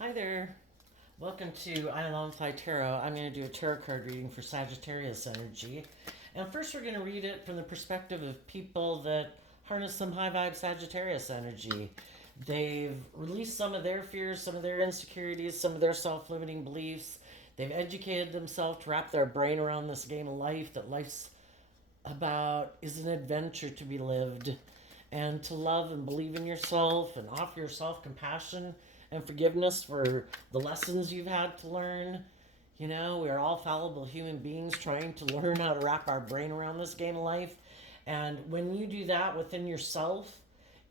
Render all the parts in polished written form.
Hi there. Welcome to I Long Fly Tarot. I'm going to do a tarot card reading for Sagittarius energy. And first, we're going to read it from the perspective of people that harness some high vibe Sagittarius energy. They've released some of their fears, some of their insecurities, some of their self limiting beliefs. They've educated themselves to wrap their brain around this game of life that life's about is an adventure to be lived, and to love and believe in yourself and offer yourself compassion and forgiveness for the lessons you've had to learn. You know, we are all fallible human beings trying to learn how to wrap our brain around this game of life. And when you do that within yourself,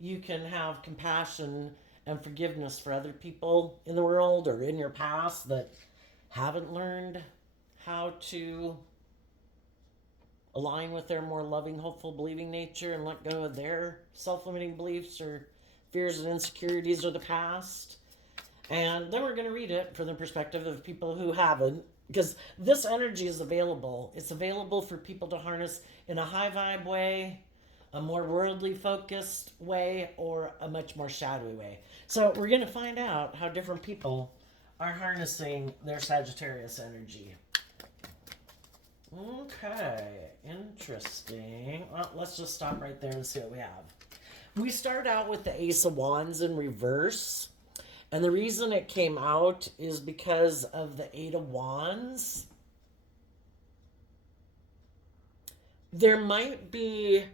you can have compassion and forgiveness for other people in the world or in your past that haven't learned how to align with their more loving, hopeful, believing nature and let go of their self limiting beliefs or fears and insecurities of the past. And then we're going to read it from the perspective of people who haven't, because this energy is available. It's available for people to harness in a high vibe way, a more worldly focused way, or a much more shadowy way. So we're going to find out how different people are harnessing their Sagittarius energy. Okay, interesting. Well, let's just stop right there and see what we have. We start out with the Ace of Wands in reverse. And the reason it came out is because of the Eight of Wands. There might be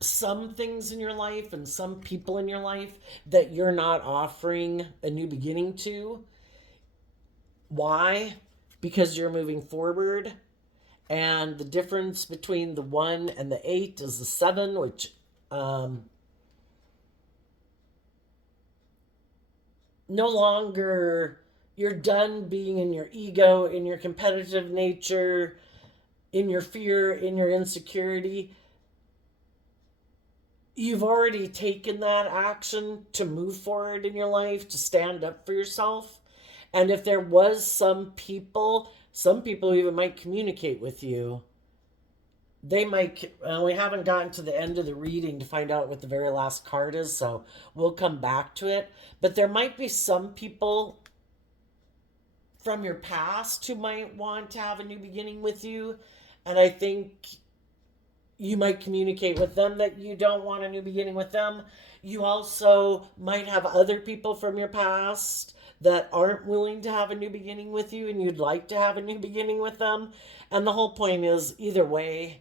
some things in your life and some people in your life that you're not offering a new beginning to. Why? Because you're moving forward. And the difference between the 1 and the 8 is the 7, which no longer you're done being in your ego, in your competitive nature, in your fear, in your insecurity. You've already taken that action to move forward in your life, to stand up for yourself. And if there was some people who even might communicate with you, they might, we haven't gotten to the end of the reading to find out what the very last card is, so we'll come back to it. But there might be some people from your past who might want to have a new beginning with you. And I think you might communicate with them that you don't want a new beginning with them. You also might have other people from your past that aren't willing to have a new beginning with you and you'd like to have a new beginning with them. And the whole point is, either way,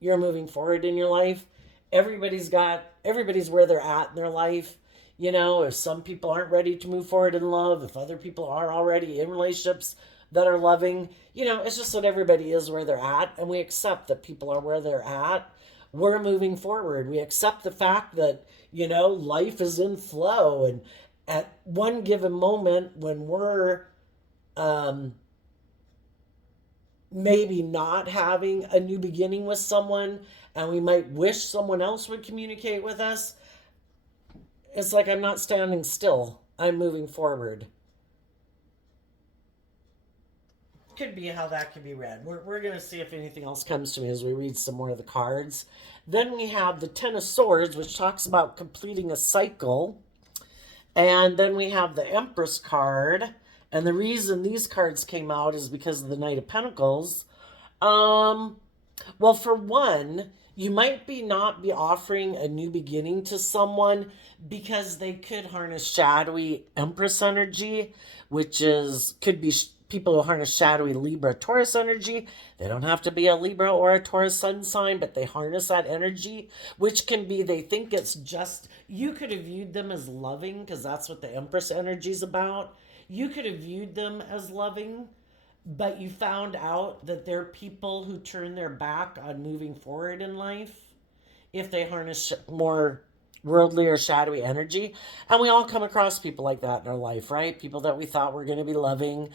you're moving forward in your life. Everybody's where they're at in their life. You know, if some people aren't ready to move forward in love, if other people are already in relationships that are loving, you know, it's just that everybody is where they're at, and we accept that people are where they're at. We're moving forward. We accept the fact that, you know, life is in flow, and at one given moment when we're maybe not having a new beginning with someone and we might wish someone else would communicate with us, it's like I'm not standing still. I'm moving forward. Could be how that could be read. We're going to see if anything else comes to me as we read some more of the cards. Then we have the Ten of Swords, which talks about completing a cycle. And then we have the Empress card. And the reason these cards came out is because of the Knight of Pentacles. Well, for one, you might not be offering a new beginning to someone because they could harness shadowy Empress energy, which could be people who harness shadowy Libra Taurus energy. They don't have to be a Libra or a Taurus sun sign, but they harness that energy, which can be, they think it's just, you could have viewed them as loving because that's what the Empress energy is about. You could have viewed them as loving, but you found out that they're people who turn their back on moving forward in life if they harness more worldly or shadowy energy. And we all come across people like that in our life, right? People that we thought were going to be loving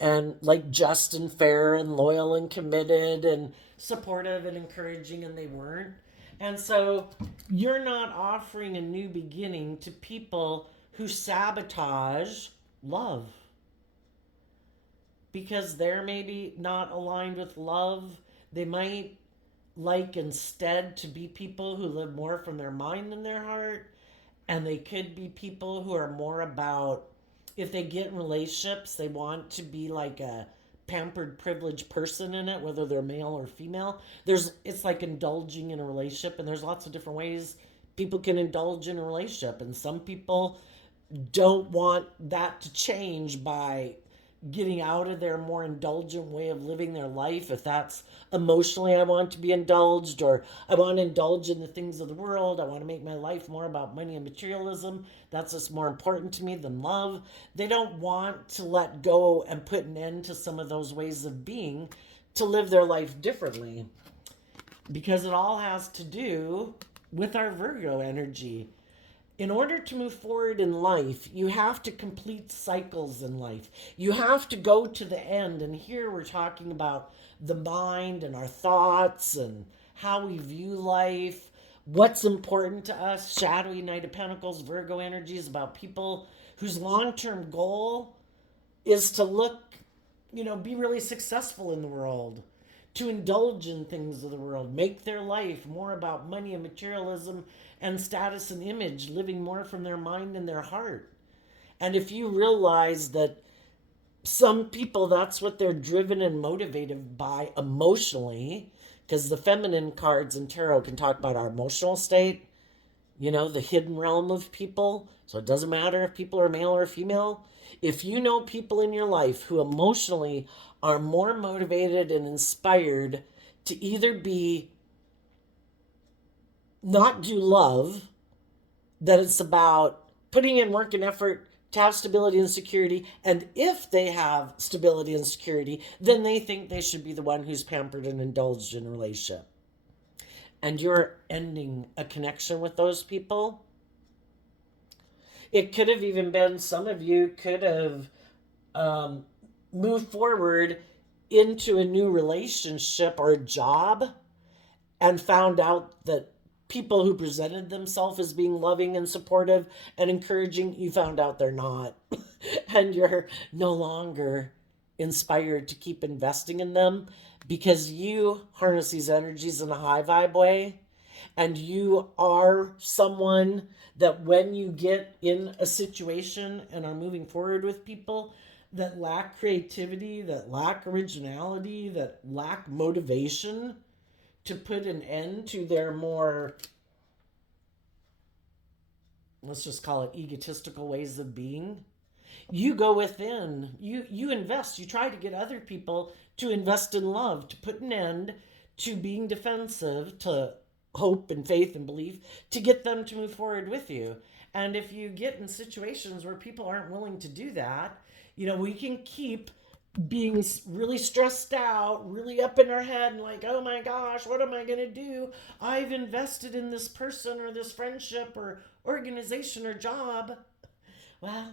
and like just and fair and loyal and committed and supportive and encouraging, and they weren't. And so you're not offering a new beginning to people who sabotage love because they're maybe not aligned with love. They might like instead to be people who live more from their mind than their heart. And they could be people who are more about if they get in relationships, they want to be like a pampered, privileged person in it, whether they're male or female. It's like indulging in a relationship, and there's lots of different ways people can indulge in a relationship, and some people don't want that to change by getting out of their more indulgent way of living their life. If that's emotionally, I want to be indulged, or I want to indulge in the things of the world, I want to make my life more about money and materialism. That's just more important to me than love. They don't want to let go and put an end to some of those ways of being to live their life differently, because it all has to do with our Virgo energy. In order to move forward in life, you have to complete cycles in life. You have to go to the end. And here we're talking about the mind and our thoughts and how we view life, what's important to us. Shadowy Knight of Pentacles, Virgo energy is about people whose long term goal is to be really successful in the world, to indulge in things of the world, make their life more about money and materialism and status and image, living more from their mind and their heart. And if you realize that some people, that's what they're driven and motivated by emotionally, because the feminine cards in tarot can talk about our emotional state, the hidden realm of people. So it doesn't matter if people are male or female. If you know people in your life who emotionally are more motivated and inspired to either be not do love, that it's about putting in work and effort to have stability and security, and if they have stability and security, then they think they should be the one who's pampered and indulged in a relationship, and you're ending a connection with those people. It could have even been some of you could have moved forward into a new relationship or a job and found out that people who presented themselves as being loving and supportive and encouraging, you found out they're not. And you're no longer inspired to keep investing in them because you harness these energies in a high vibe way. And you are someone that when you get in a situation and are moving forward with people that lack creativity, that lack originality, that lack motivation to put an end to their more, let's just call it egotistical ways of being, you go within, you invest, you try to get other people to invest in love, to put an end to being defensive, to hope and faith and belief, to get them to move forward with you. And if you get in situations where people aren't willing to do that, we can keep being really stressed out, really up in our head, and like, oh my gosh, what am I going to do? I've invested in this person or this friendship or organization or job. Well,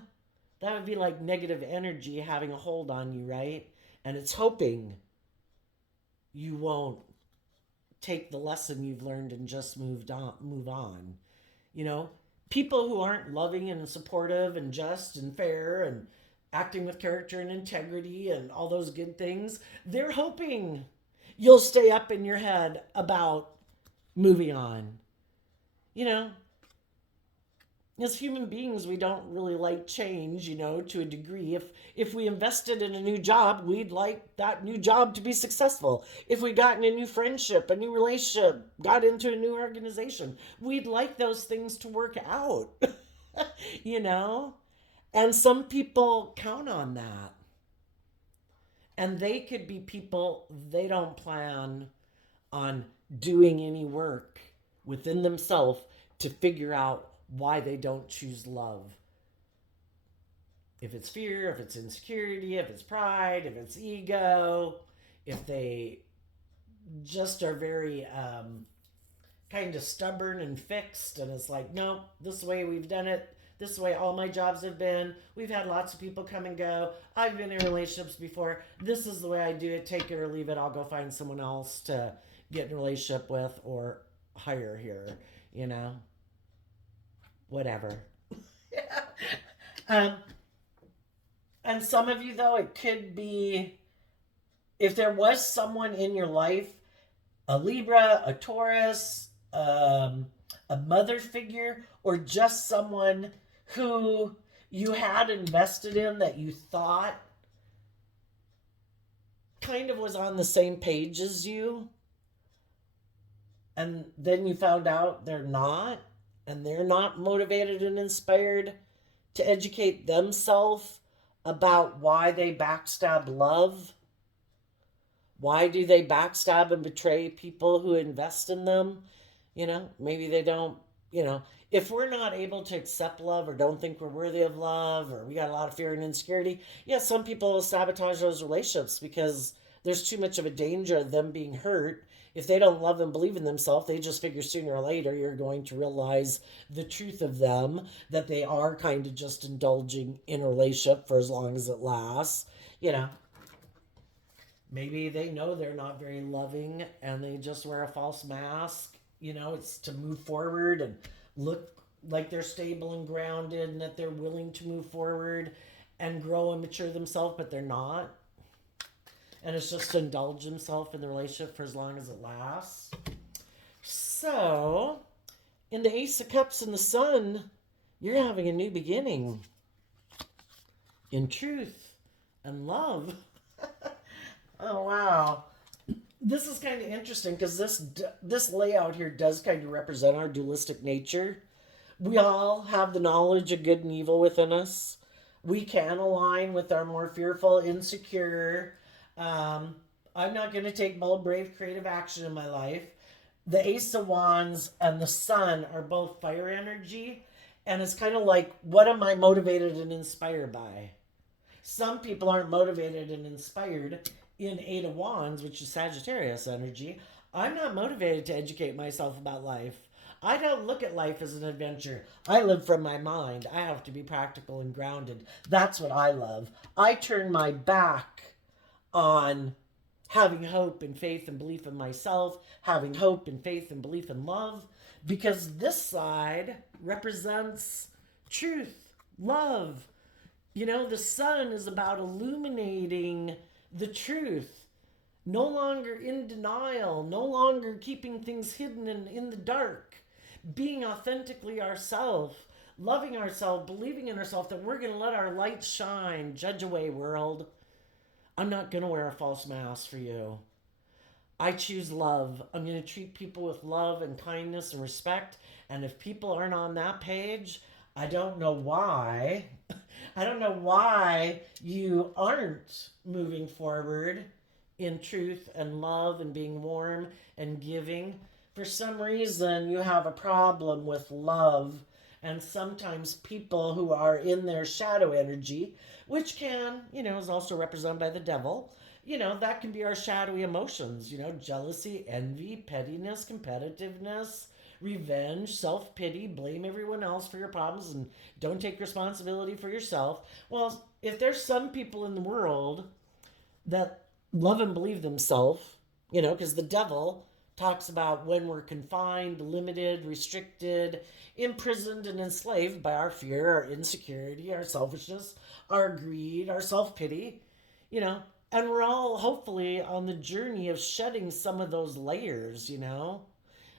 that would be like negative energy having a hold on you, right? And it's hoping you won't take the lesson you've learned and just move on. People who aren't loving and supportive and just and fair and acting with character and integrity and all those good things, they're hoping you'll stay up in your head about moving on. As human beings, we don't really like change, to a degree. If we invested in a new job, we'd like that new job to be successful. If we got in a new friendship, a new relationship, got into a new organization, we'd like those things to work out. And some people count on that. And they could be people, they don't plan on doing any work within themselves to figure out why they don't choose love. If it's fear, if it's insecurity, if it's pride, if it's ego, if they just are very kind of stubborn and fixed, and it's like, no, this is the way we've done it. This is the way all my jobs have been. We've had lots of people come and go. I've been in relationships before. This is the way I do it. Take it or leave it. I'll go find someone else to get in a relationship with or hire here, whatever. And some of you, though, it could be, if there was someone in your life, a Libra, a Taurus, a mother figure, or just someone who you had invested in that you thought kind of was on the same page as you, and then you found out they're not, and they're not motivated and inspired to educate themselves about why they backstab love. Why do they backstab and betray people who invest in them? Maybe they don't, if we're not able to accept love or don't think we're worthy of love, or we got a lot of fear and insecurity, yeah, some people will sabotage those relationships because there's too much of a danger of them being hurt. If they don't love and believe in themselves, they just figure sooner or later you're going to realize the truth of them, that they are kind of just indulging in a relationship for as long as it lasts. You know, maybe they know they're not very loving and they just wear a false mask. It's to move forward and look like they're stable and grounded and that they're willing to move forward and grow and mature themselves, but they're not. And it's just to indulge themselves in the relationship for as long as it lasts. So, in the Ace of Cups and the Sun, you're having a new beginning in truth and love. Oh, wow. This is kind of interesting because this layout here does kind of represent our dualistic nature. We all have the knowledge of good and evil within us. We can align with our more fearful, insecure. I'm not going to take bold, brave, creative action in my life. The Ace of Wands and the Sun are both fire energy. And it's kind of like, what am I motivated and inspired by? Some people aren't motivated and inspired in Eight of Wands, which is Sagittarius energy. I'm not motivated to educate myself about life. I don't look at life as an adventure. I live from my mind. I have to be practical and grounded. That's what I love. I turn my back on having hope and faith and belief in myself, having hope and faith and belief in love, because this side represents truth, love. The Sun is about illuminating the truth, no longer in denial, no longer keeping things hidden and in the dark, being authentically ourselves, loving ourselves, believing in ourselves that we're going to let our light shine. Judge away, world. I'm not going to wear a false mask for you. I choose love. I'm going to treat people with love and kindness and respect. And if people aren't on that page, I don't know why. I don't know why you aren't moving forward in truth and love and being warm and giving. For some reason, you have a problem with love. And sometimes people who are in their shadow energy, which can, is also represented by the devil, that can be our shadowy emotions, jealousy, envy, pettiness, competitiveness, revenge, self-pity, blame everyone else for your problems and don't take responsibility for yourself. Well, if there's some people in the world that love and believe themselves, because the devil talks about when we're confined, limited, restricted, imprisoned, and enslaved by our fear, our insecurity, our selfishness, our greed, our self-pity, and we're all hopefully on the journey of shedding some of those layers,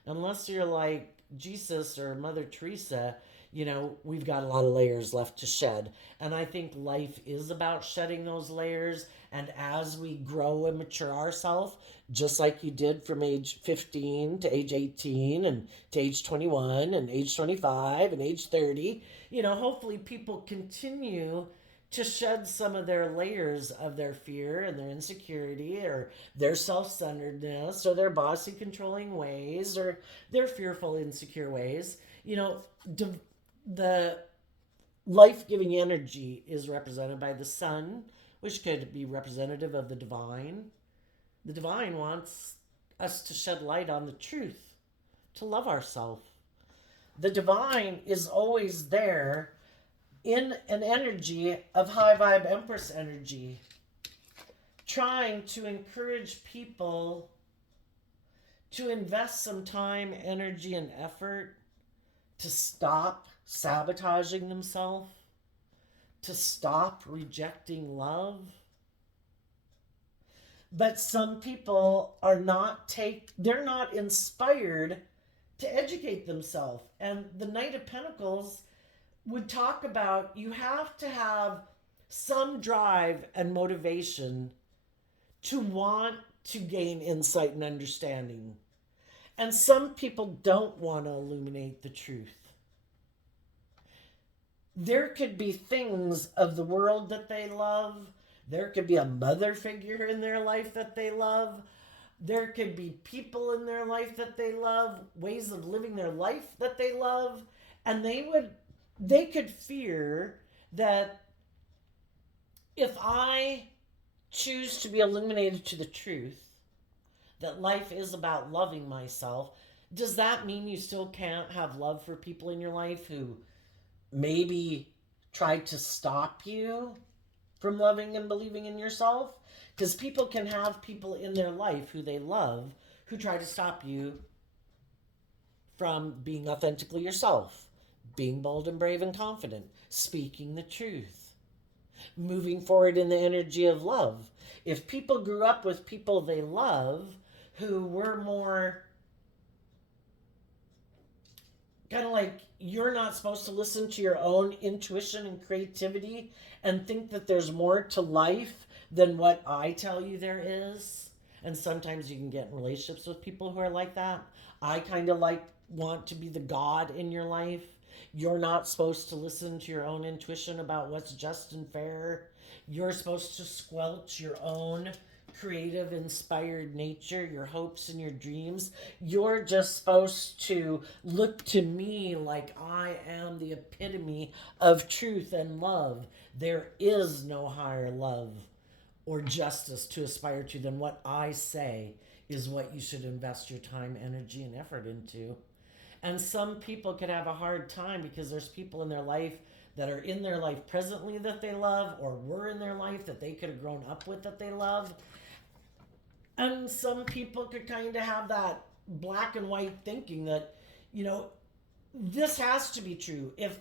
unless you're like Jesus or Mother Teresa, we've got a lot of layers left to shed. And I think life is about shedding those layers. And as we grow and mature ourselves, just like you did from age 15 to age 18 and to age 21 and age 25 and age 30, hopefully people continue to shed some of their layers of their fear and their insecurity or their self-centeredness or their bossy controlling ways or their fearful insecure ways. The life-giving energy is represented by the Sun, which could be representative of the divine. The divine wants us to shed light on the truth, to love ourselves. The divine is always there in an energy of high vibe Empress energy, trying to encourage people to invest some time, energy, and effort to stop sabotaging themselves, to stop rejecting love. But some people they're not inspired to educate themselves. And the Knight of Pentacles would talk about you have to have some drive and motivation to want to gain insight and understanding. And some people don't want to illuminate the truth. There could be things of the world that they love. There could be a mother figure in their life that they love. There could be people in their life that they love, ways of living their life that they love, and they could fear that if I choose to be illuminated to the truth, that life is about loving myself, does that mean you still can't have love for people in your life who maybe try to stop you from loving and believing in yourself? Because people can have people in their life who they love who try to stop you from being authentically yourself, being bold and brave and confident, speaking the truth, moving forward in the energy of love. If people grew up with people they love who were more kind of like, you're not supposed to listen to your own intuition and creativity and think that there's more to life than what I tell you there is. And sometimes you can get in relationships with people who are like that. I kind of like want to be the God in your life. You're not supposed to listen to your own intuition about what's just and fair. You're supposed to squelch your own creative, inspired nature, your hopes and your dreams. You're just supposed to look to me like I am the epitome of truth and love. There is no higher love or justice to aspire to than what I say is what you should invest your time, energy, and effort into. And some people could have a hard time because there's people in their life that are in their life presently that they love, or were in their life that they could have grown up with that they love. And some people could kind of have that black and white thinking that, you know, this has to be true. If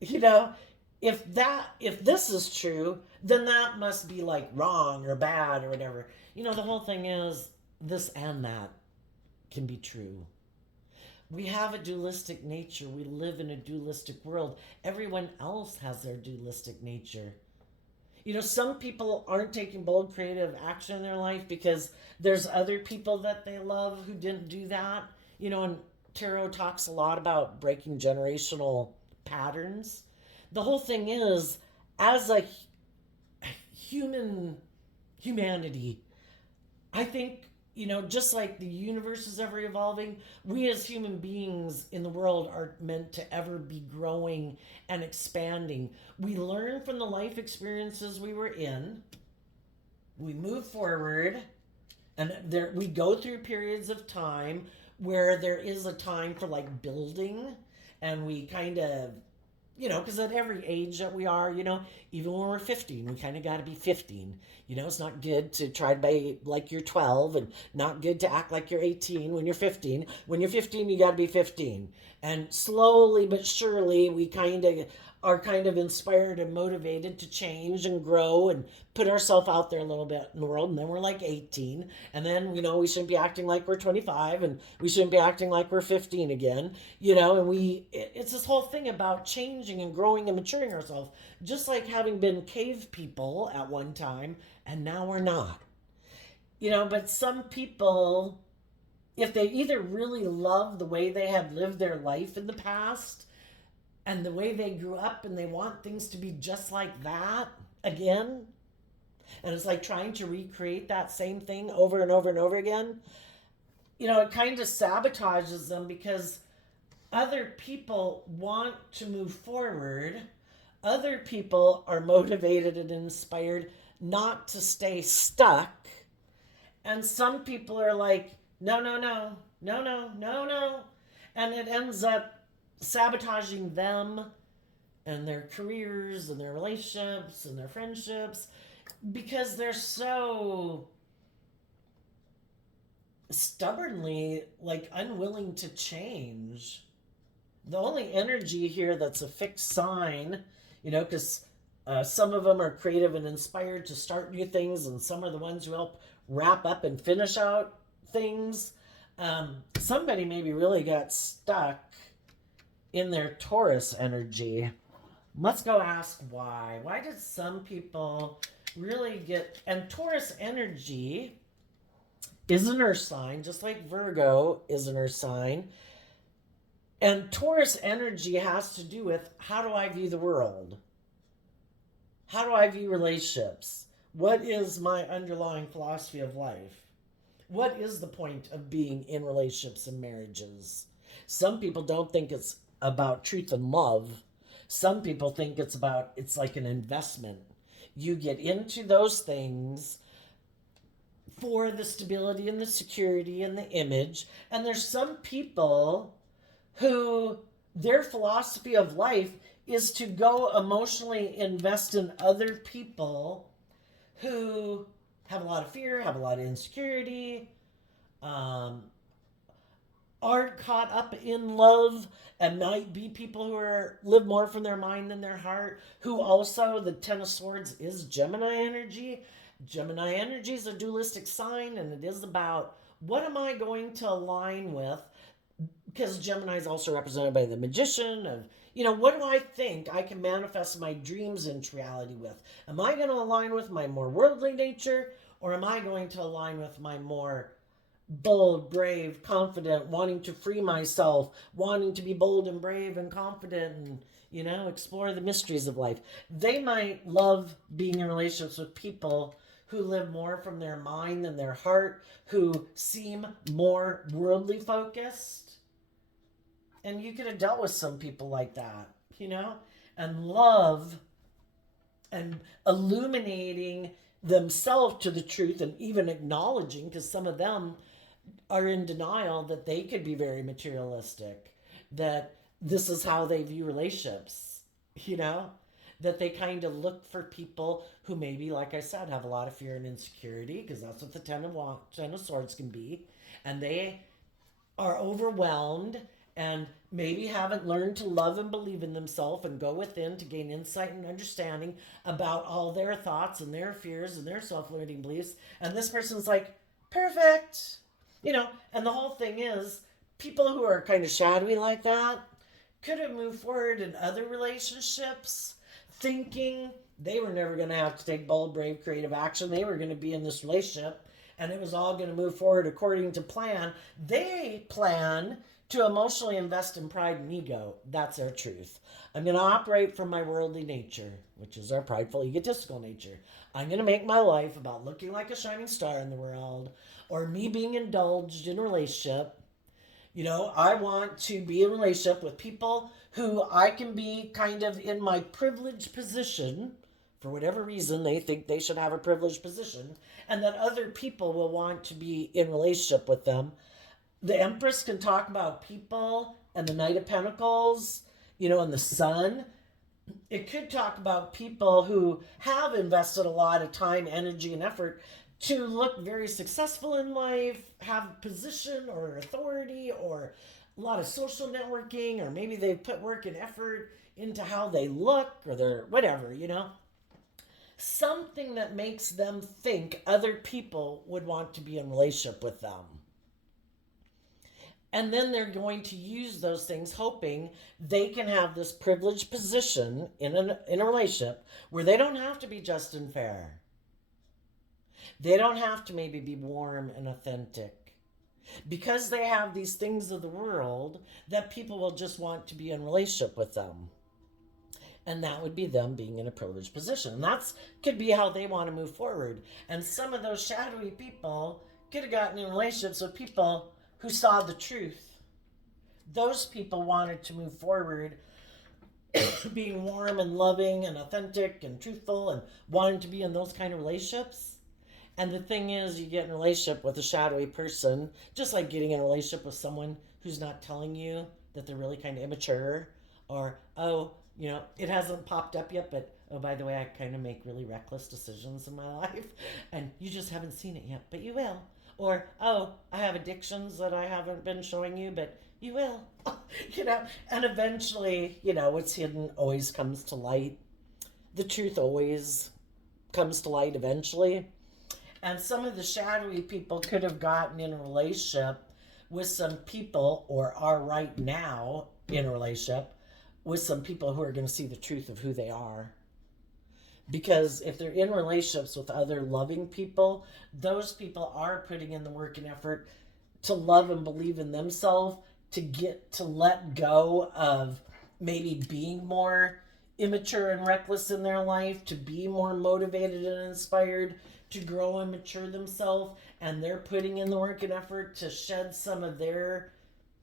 you know, if this is true, then that must be like wrong or bad or whatever. You know, the whole thing is this and that can be true. We have a dualistic nature. We live in a dualistic world. Everyone else has their dualistic nature. You know, some people aren't taking bold creative action in their life because there's other people that they love who didn't do that. You know, and tarot talks a lot about breaking generational patterns. The whole thing is, as a humanity, I think, you know, just like the universe is ever evolving, we as human beings in the world are meant to ever be growing and expanding. We learn from the life experiences we were in, we move forward, and there we go through periods of time where there is a time for like building, and we kind of, you know, because at every age that we are, you know, even when we're 15, we kind of got to be 15. You know, it's not good to try to be like you're 12 and not good to act like you're 18 when you're 15. When you're 15, you got to be 15. And slowly but surely, we kind of are kind of inspired and motivated to change and grow and put ourselves out there a little bit in the world. And then we're like 18. And then, you know, we shouldn't be acting like we're 25 and we shouldn't be acting like we're 15 again, you know, and it's this whole thing about changing and growing and maturing ourselves, just like having been cave people at one time and now we're not, you know. But some people, if they either really love the way they have lived their life in the past and the way they grew up and they want things to be just like that again, and it's like trying to recreate that same thing over and over and over again, you know, it kind of sabotages them because other people want to move forward. Other people are motivated and inspired not to stay stuck. And some people are like, no, no, no, no, no, no, no. And it ends up sabotaging them and their careers and their relationships and their friendships because they're so stubbornly like unwilling to change. The only energy here that's a fixed sign, you know, because some of them are creative and inspired to start new things, and some are the ones who help wrap up and finish out things. Somebody maybe really got stuck in their Taurus energy. Let's go ask why. Why did some people really get, and Taurus energy is an earth sign, just like Virgo is an earth sign. And Taurus energy has to do with, how do I view the world? How do I view relationships? What is my underlying philosophy of life? What is the point of being in relationships and marriages? Some people don't think it's about truth and love. Some people think it's like an investment. You get into those things for the stability and the security and the image. And there's some people who their philosophy of life is to go emotionally invest in other people who have a lot of fear, have a lot of insecurity, aren't caught up in love, and might be people who live more from their mind than their heart, who also, the Ten of Swords is Gemini energy. Gemini energy is a dualistic sign, and it is about, what am I going to align with? Because Gemini is also represented by the Magician of, what do I think I can manifest my dreams into reality with? Am I going to align with my more worldly nature, or am I going to align with my more bold, brave, confident, wanting to free myself, wanting to be bold and brave and confident and, explore the mysteries of life? They might love being in relationships with people who live more from their mind than their heart, who seem more worldly focused. And you could have dealt with some people like that, and love and illuminating themselves to the truth, and even acknowledging, because some of them are in denial, that they could be very materialistic, that this is how they view relationships, that they kind of look for people who maybe, like I said, have a lot of fear and insecurity, because that's what the Ten of Swords can be, and they are overwhelmed and maybe haven't learned to love and believe in themselves and go within to gain insight and understanding about all their thoughts and their fears and their self-limiting beliefs. And this person's like, perfect. And the whole thing is, people who are kind of shadowy like that could have moved forward in other relationships thinking they were never going to have to take bold, brave, creative action. They were going to be in this relationship and it was all going to move forward according to plan. They plan to emotionally invest in pride and ego. That's their truth. I'm going to operate from my worldly nature, which is our prideful, egotistical nature. I'm going to make my life about looking like a shining star in the world, or me being indulged in a relationship. I want to be in a relationship with people who I can be kind of in my privileged position. For whatever reason, they think they should have a privileged position, and that other people will want to be in relationship with them. The Empress can talk about people, and the Knight of Pentacles, and the Sun. It could talk about people who have invested a lot of time, energy, and effort to look very successful in life, have position or authority or a lot of social networking, or maybe they've put work and effort into how they look, or their whatever, Something that makes them think other people would want to be in relationship with them. And then they're going to use those things hoping they can have this privileged position in a relationship where they don't have to be just and fair. They don't have to maybe be warm and authentic. Because they have these things of the world, that people will just want to be in relationship with them. And that would be them being in a privileged position. And that could be how they want to move forward. And some of those shadowy people could have gotten in relationships with people who saw the truth. Those people wanted to move forward being warm and loving and authentic and truthful, and wanted to be in those kind of relationships. And the thing is, you get in a relationship with a shadowy person, just like getting in a relationship with someone who's not telling you that they're really kind of immature, or, it hasn't popped up yet, but, oh, by the way, I kind of make really reckless decisions in my life, and you just haven't seen it yet, but you will. Or, oh, I have addictions that I haven't been showing you, but you will. And eventually, what's hidden always comes to light. The truth always comes to light eventually. And some of the shadowy people could have gotten in a relationship with some people, or are right now in a relationship with some people who are going to see the truth of who they are. Because if they're in relationships with other loving people, those people are putting in the work and effort to love and believe in themselves, to get to let go of maybe being more immature and reckless in their life, to be more motivated and inspired to grow and mature themselves. And they're putting in the work and effort to shed some of their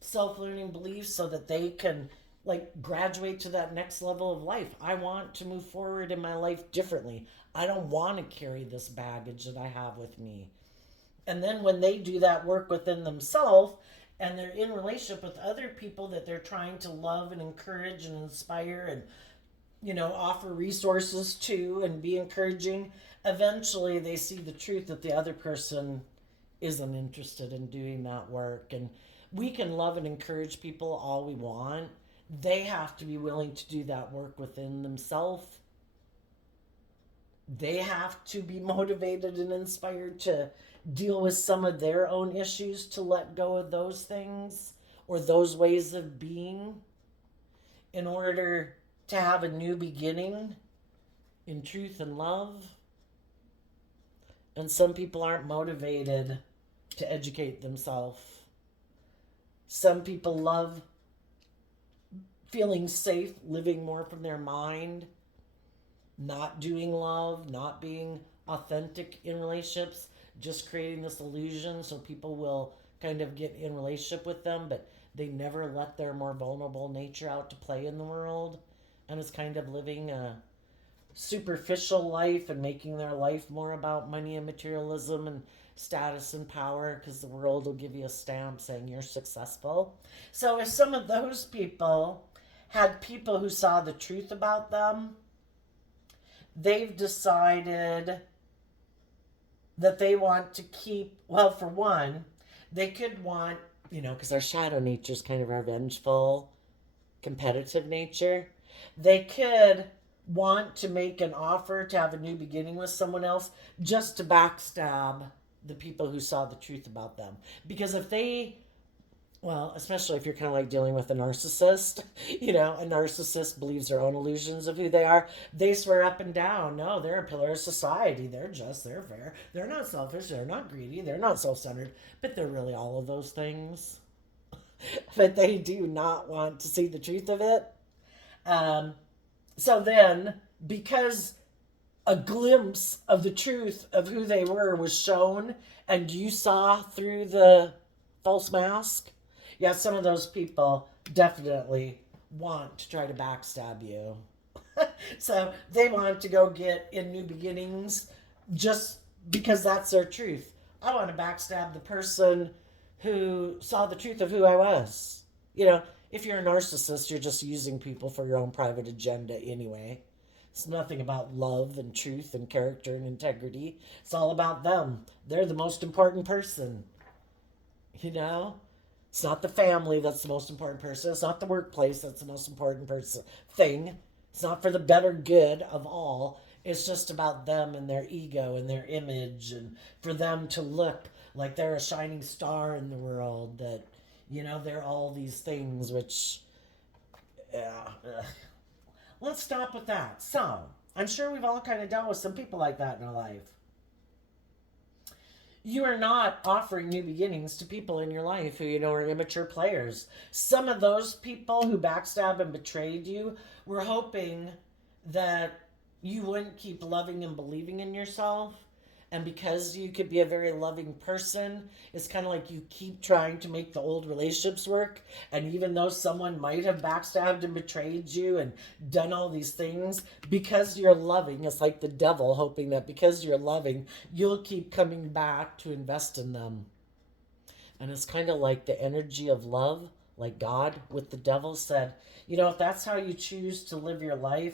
self-learning beliefs so that they can like graduate to that next level of life. I want to move forward in my life differently. I don't want to carry this baggage that I have with me. And then when they do that work within themselves and they're in relationship with other people that they're trying to love and encourage and inspire and, offer resources to and be encouraging, eventually they see the truth that the other person isn't interested in doing that work. And we can love and encourage people all we want. They have to be willing to do that work within themselves. They have to be motivated and inspired to deal with some of their own issues, to let go of those things or those ways of being in order to have a new beginning in truth and love. And some people aren't motivated to educate themselves. Some people love feeling safe, living more from their mind, not doing love, not being authentic in relationships, just creating this illusion so people will kind of get in relationship with them, but they never let their more vulnerable nature out to play in the world. And it's kind of living a superficial life and making their life more about money and materialism and status and power, because the world will give you a stamp saying you're successful. So if some of those people had people who saw the truth about them, they've decided that they want to keep, well, for one, they could want, because our shadow nature is kind of our vengeful, competitive nature. They could want to make an offer to have a new beginning with someone else just to backstab the people who saw the truth about them. Because if they, well, especially if you're kind of like dealing with a narcissist, a narcissist believes their own illusions of who they are. They swear up and down, no, they're a pillar of society. They're just, they're fair. They're not selfish. They're not greedy. They're not self-centered. But they're really all of those things. But they do not want to see the truth of it. So then, because a glimpse of the truth of who they were was shown and you saw through the false mask, yeah, some of those people definitely want to try to backstab you. So they want to go get in new beginnings just because that's their truth. I want to backstab the person who saw the truth of who I was. If you're a narcissist, you're just using people for your own private agenda anyway. It's nothing about love and truth and character and integrity. It's all about them. They're the most important person. It's not the family that's the most important person. It's not the workplace that's the most important thing. It's not for the better good of all. It's just about them and their ego and their image, and for them to look like they're a shining star in the world, that, they're all these things, which, let's stop with that. So, I'm sure we've all kind of dealt with some people like that in our life. You are not offering new beginnings to people in your life who, are immature players. Some of those people who backstabbed and betrayed you were hoping that you wouldn't keep loving and believing in yourself. And because you could be a very loving person, it's kind of like you keep trying to make the old relationships work. And even though someone might have backstabbed and betrayed you and done all these things, because you're loving, it's like the devil hoping that because you're loving, you'll keep coming back to invest in them. And it's kind of like the energy of love, like God with the devil said, if that's how you choose to live your life,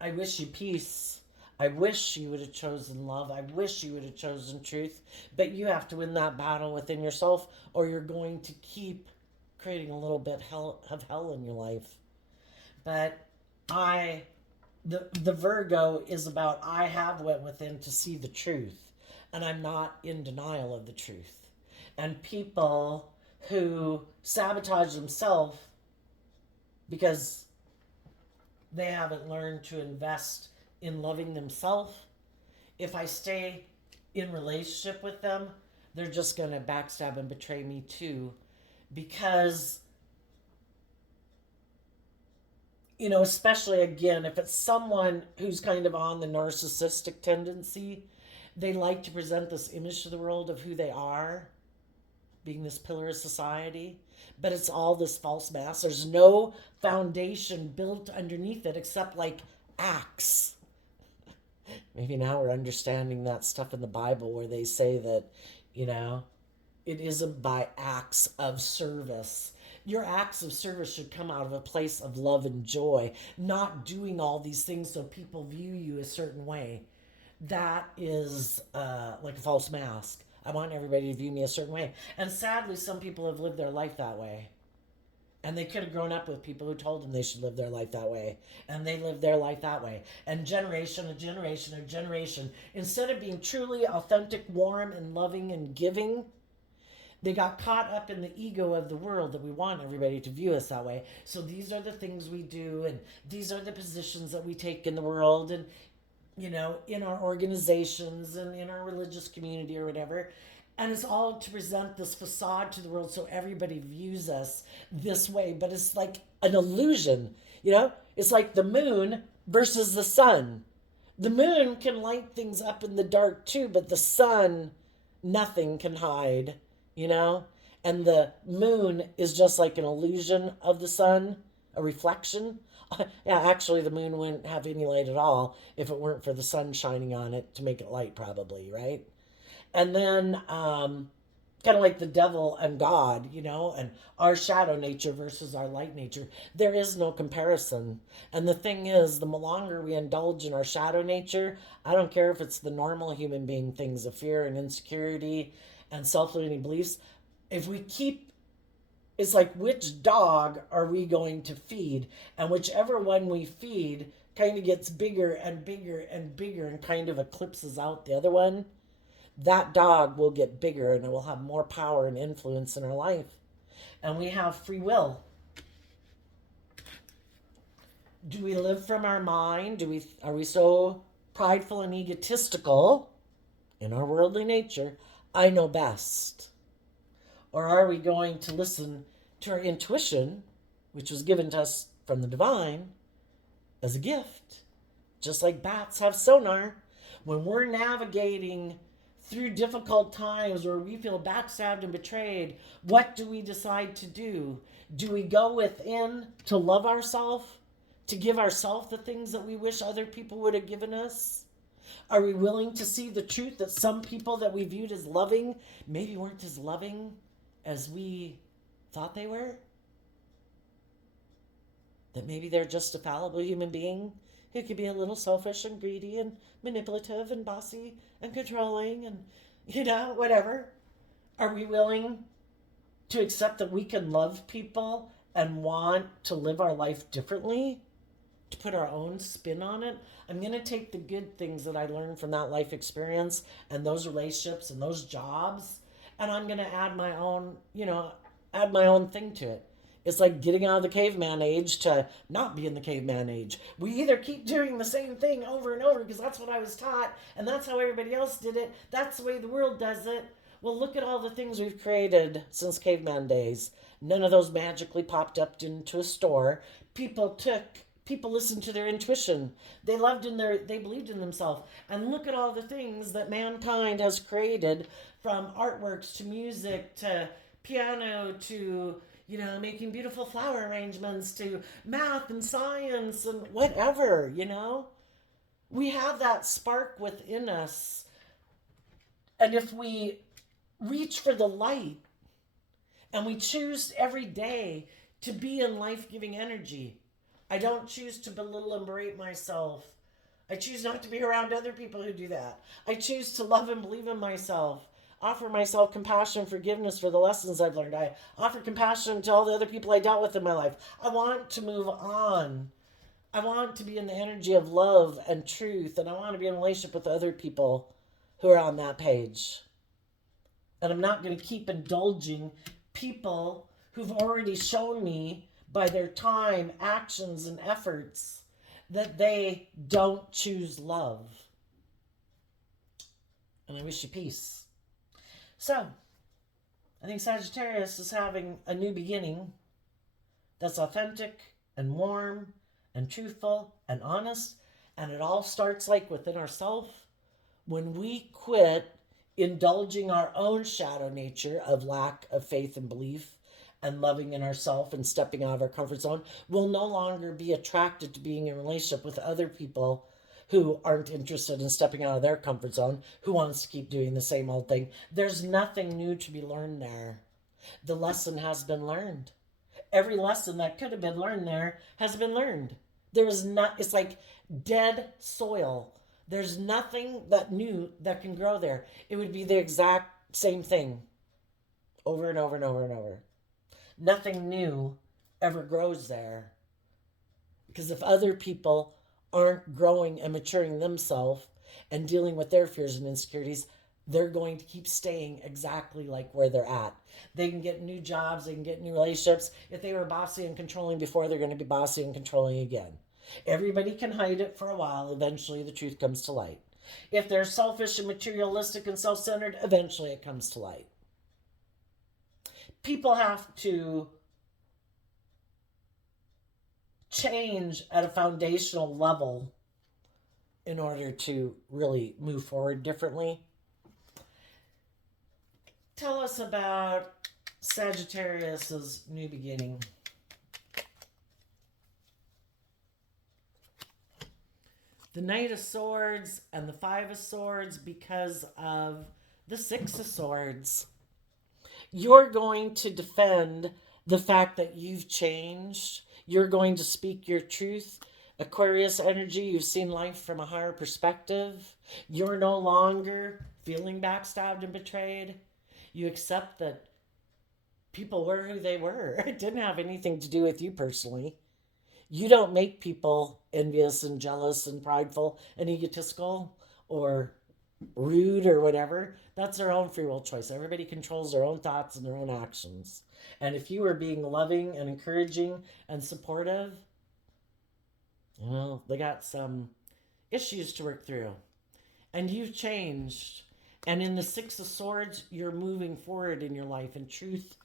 I wish you peace. I wish you would have chosen love. I wish you would have chosen truth. But you have to win that battle within yourself, or you're going to keep creating a little bit of hell in your life. But the Virgo is about, I have went within to see the truth. And I'm not in denial of the truth. and people who sabotage themselves because they haven't learned to invest in loving themselves. If I stay in relationship with them, they're just going to backstab and betray me too. Because, especially again, if it's someone who's kind of on the narcissistic tendency, they like to present this image to the world of who they are, being this pillar of society, but it's all this false mask. There's no foundation built underneath it except like acts. Maybe now we're understanding that stuff in the Bible where they say that, it isn't by acts of service. Your acts of service should come out of a place of love and joy, not doing all these things so people view you a certain way. That is like a false mask. I want everybody to view me a certain way. And sadly, some people have lived their life that way. And they could have grown up with people who told them they should live their life that way. And they lived their life that way. And generation, instead of being truly authentic, warm, and loving and giving, they got caught up in the ego of the world that we want everybody to view us that way. So these are the things we do, and these are the positions that we take in the world, and, in our organizations and in our religious community or whatever. And it's all to present this facade to the world so everybody views us this way. But it's like an illusion, It's like the moon versus the sun. The moon can light things up in the dark too, but the sun, nothing can hide, And the moon is just like an illusion of the sun, a reflection. Yeah, actually, the moon wouldn't have any light at all if it weren't for the sun shining on it to make it light, probably, right? And then kind of like the devil and God, and our shadow nature versus our light nature. There is no comparison. And the thing is, the longer we indulge in our shadow nature, I don't care if it's the normal human being things of fear and insecurity and self-limiting beliefs. If we keep, it's like, which dog are we going to feed? And whichever one we feed kind of gets bigger and bigger and bigger and kind of eclipses out the other one. That dog will get bigger and it will have more power and influence in our life. And we have free will. Do we live from our mind? Are we so prideful and egotistical in our worldly nature? I know best. Or are we going to listen to our intuition, which was given to us from the divine as a gift? Just like bats have sonar. When we're navigating through difficult times where we feel backstabbed and betrayed, what do we decide to do? Do we go within to love ourselves, to give ourselves the things that we wish other people would have given us? Are we willing to see the truth that some people that we viewed as loving maybe weren't as loving as we thought they were? That maybe they're just a fallible human being who could be a little selfish and greedy and manipulative and bossy and controlling and, whatever. Are we willing to accept that we can love people and want to live our life differently? To put our own spin on it? I'm going to take the good things that I learned from that life experience and those relationships and those jobs, and I'm going to add my own, thing to it. It's like getting out of the caveman age to not be in the caveman age. We either keep doing the same thing over and over because that's what I was taught and that's how everybody else did it. That's the way the world does it. Well, look at all the things we've created since caveman days. None of those magically popped up into a store. People listened to their intuition. They believed in themselves. And look at all the things that mankind has created, from artworks to music to piano to making beautiful flower arrangements to math and science and whatever, We have that spark within us. And if we reach for the light and we choose every day to be in life-giving energy, I don't choose to belittle and berate myself. I choose not to be around other people who do that. I choose to love and believe in myself. Offer myself compassion and forgiveness for the lessons I've learned. I offer compassion to all the other people I dealt with in my life. I want to move on. I want to be in the energy of love and truth, and I want to be in a relationship with other people who are on that page. And I'm not going to keep indulging people who've already shown me by their time, actions, and efforts that they don't choose love. And I wish you peace. So, I think Sagittarius is having a new beginning that's authentic and warm and truthful and honest. And it all starts like within ourselves. When we quit indulging our own shadow nature of lack of faith and belief and loving in ourselves and stepping out of our comfort zone, we'll no longer be attracted to being in a relationship with other people who aren't interested in stepping out of their comfort zone, who wants to keep doing the same old thing. There's nothing new to be learned there. The lesson has been learned. Every lesson that could have been learned there has been learned. There is not, it's like dead soil. There's nothing that new that can grow there. It would be the exact same thing over and over and over and over. Nothing new ever grows there. Because if other people aren't growing and maturing themselves and dealing with their fears and insecurities, they're going to keep staying exactly like where they're at. They can get new jobs, they can get new relationships. If they were bossy and controlling before, they're going to be bossy and controlling again. Everybody can hide it for a while. Eventually, the truth comes to light. If they're selfish and materialistic and self-centered, eventually it comes to light. People have to change at a foundational level in order to really move forward differently. Tell us about Sagittarius's new beginning. The Knight of Swords and the Five of Swords because of the Six of Swords. You're going to defend the fact that you've changed. You're going to speak your truth. Aquarius energy, you've seen life from a higher perspective. You're no longer feeling backstabbed and betrayed. You accept that people were who they were. It didn't have anything to do with you personally. You don't make people envious and jealous and prideful and egotistical or rude or whatever. That's their own free will choice. Everybody controls their own thoughts and their own actions. And if you were being loving and encouraging and supportive, well, they got some issues to work through. And you've changed. And in the Six of Swords, you're moving forward in your life in truth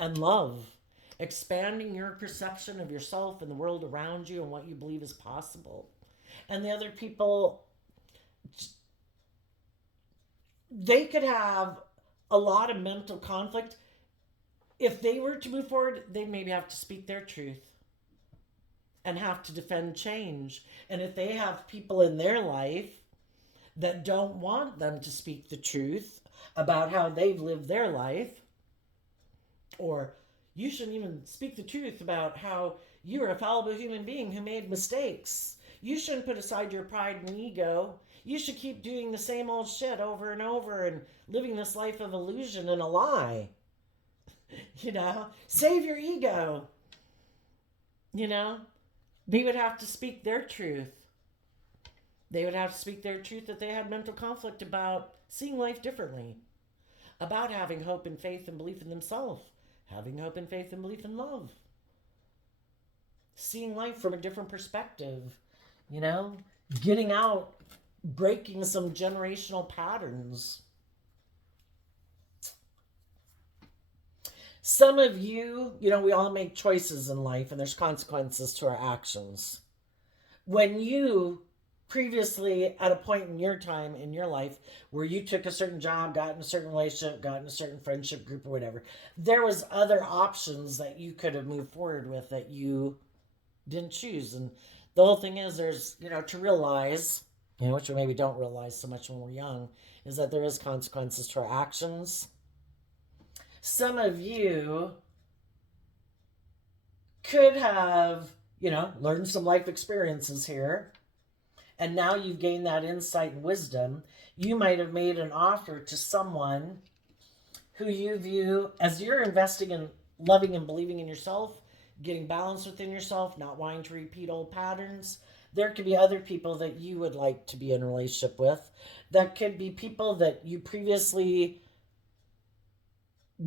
and love, expanding your perception of yourself and the world around you and what you believe is possible. And the other people, they could have a lot of mental conflict. If they were to move forward, they maybe have to speak their truth and have to defend change. And if they have people in their life that don't want them to speak the truth about how they've lived their life, or you shouldn't even speak the truth about how you're a fallible human being who made mistakes. You shouldn't put aside your pride and ego. You should keep doing the same old shit over and over and living this life of illusion and a lie. Save your ego. They would have to speak their truth. They would have to speak their truth that they had mental conflict about seeing life differently, about having hope and faith and belief in themselves, having hope and faith and belief in love, seeing life from a different perspective, getting out, breaking some generational patterns. Some of you, we all make choices in life and there's consequences to our actions. When you previously at a point in your time in your life where you took a certain job, got in a certain relationship, got in a certain friendship group or whatever, there was other options that you could have moved forward with that you didn't choose. And the whole thing is there's, to realize, which we maybe don't realize so much when we're young, is that there is consequences to our actions. Some of you could have, learned some life experiences here. And now you've gained that insight and wisdom. You might have made an offer to someone who you view as you're investing in loving and believing in yourself, getting balance within yourself, not wanting to repeat old patterns. There could be other people that you would like to be in a relationship with. That could be people that you previously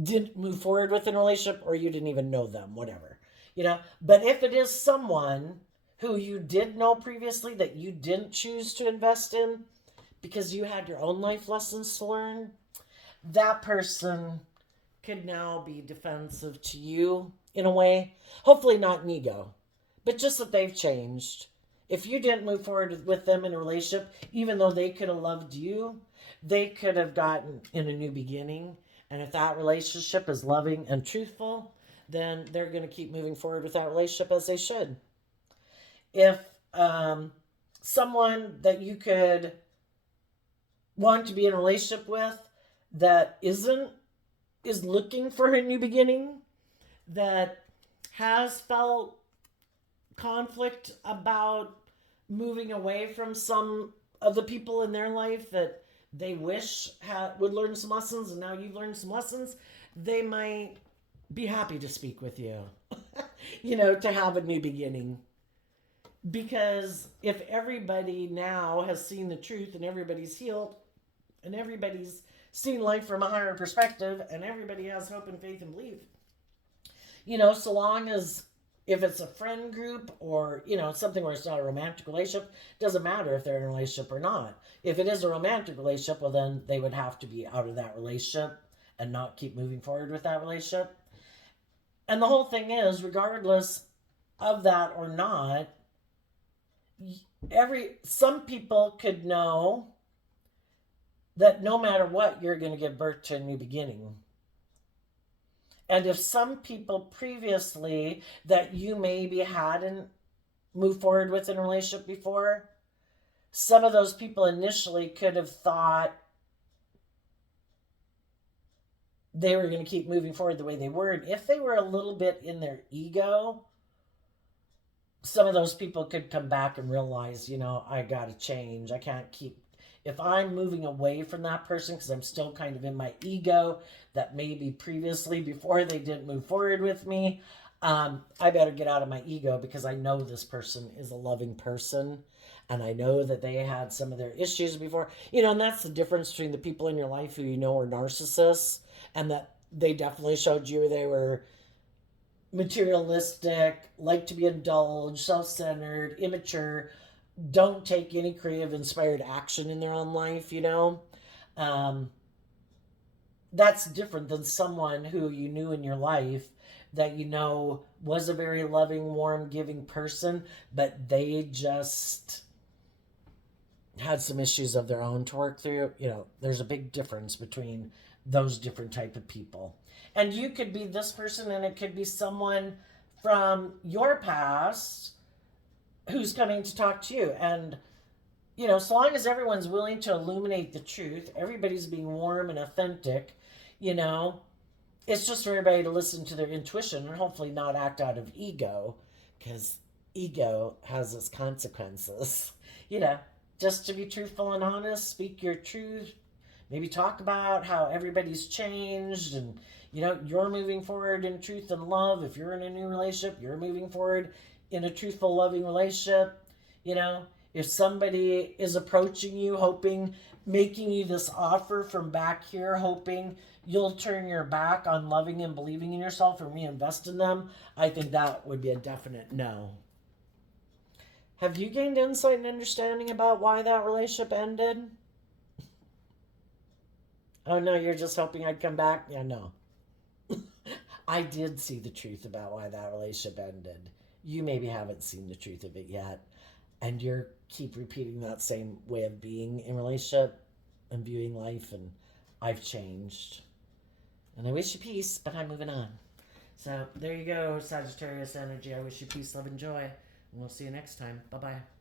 didn't move forward with in a relationship, or you didn't even know them, whatever. But if it is someone who you did know previously that you didn't choose to invest in because you had your own life lessons to learn, that person could now be defensive to you in a way. Hopefully not an ego, but just that they've changed. If you didn't move forward with them in a relationship, even though they could have loved you, they could have gotten in a new beginning. And if that relationship is loving and truthful, then they're going to keep moving forward with that relationship as they should. If someone that you could want to be in a relationship with that is looking for a new beginning, that has felt conflict about moving away from some of the people in their life that they wish would learn some lessons, and now you've learned some lessons, they might be happy to speak with you, to have a new beginning. Because if everybody now has seen the truth and everybody's healed and everybody's seen life from a higher perspective and everybody has hope and faith and belief, so long as, if it's a friend group or, something where it's not a romantic relationship, doesn't matter if they're in a relationship or not. If it is a romantic relationship, well, then they would have to be out of that relationship and not keep moving forward with that relationship. And the whole thing is, regardless of that or not, some people could know that no matter what, you're going to give birth to a new beginning. And if some people previously that you maybe hadn't moved forward with in a relationship before, some of those people initially could have thought they were going to keep moving forward the way they were. And if they were a little bit in their ego, some of those people could come back and realize, I got to change. I can't keep, if I'm moving away from that person because I'm still kind of in my ego that maybe previously, before they didn't move forward with me, I better get out of my ego because I know this person is a loving person and I know that they had some of their issues before. And that's the difference between the people in your life who are narcissists and that they definitely showed you they were materialistic, like to be indulged, self-centered, immature, don't take any creative, inspired action in their own life, That's different than someone who you knew in your life that was a very loving, warm, giving person, but they just had some issues of their own to work through. There's a big difference between those different type of people. And you could be this person and it could be someone from your past who's coming to talk to you. And, so long as everyone's willing to illuminate the truth, everybody's being warm and authentic, it's just for everybody to listen to their intuition and hopefully not act out of ego, because ego has its consequences. Just to be truthful and honest, speak your truth, maybe talk about how everybody's changed and, you're moving forward in truth and love. If you're in a new relationship, you're moving forward in a truthful, loving relationship. If somebody is approaching you, making you this offer from back here, hoping you'll turn your back on loving and believing in yourself and reinvest in them, I think that would be a definite no. Have you gained insight and understanding about why that relationship ended? Oh no, you're just hoping I'd come back? Yeah, no. I did see the truth about why that relationship ended. You maybe haven't seen the truth of it yet. And you're keep repeating that same way of being in relationship and viewing life, and I've changed. And I wish you peace, but I'm moving on. So there you go, Sagittarius energy. I wish you peace, love, and joy. And we'll see you next time. Bye-bye.